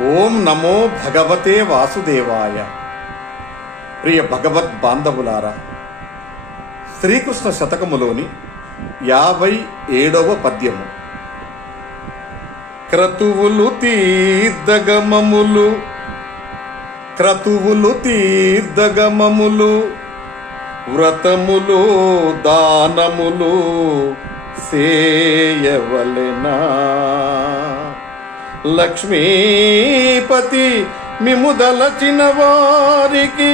ఓం నమో భగవతే వాసుదేవాయ. ప్రియ భగవద్ బాంధవులారా, శ్రీకృష్ణ శతకములోని 57వ పద్యము. క్రతువులు తీర్థగమములు వ్రతములు దానములు సేయవలెనా. లక్ష్మీపతి మిముదలచిన వారికి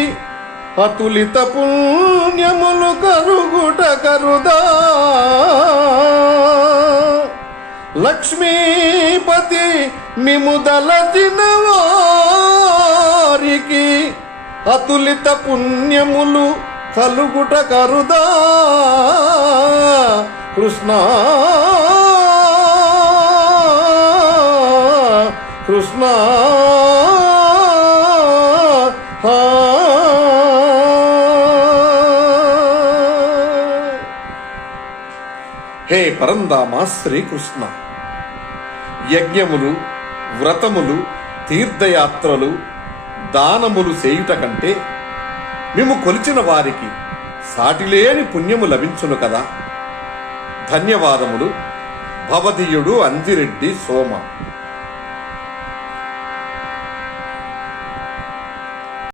అతులిత పుణ్యములు కరుగుట కరుదా. లక్ష్మీపతి మిముదలచిన వారికి అతులిత పుణ్యములు కలుగుట కరుదా. కృష్ణ కృష్ణ హే పరంధామ శ్రీకృష్ణ, యజ్ఞములు వ్రతములు తీర్థయాత్రలు దానములు చేయుట కంటే మేము కొలిచిన వారికి సాటిలేని పుణ్యము లభించును కదా. ధన్యవాదములు. భవదీయుడు అంజిరెడ్డి సోమ.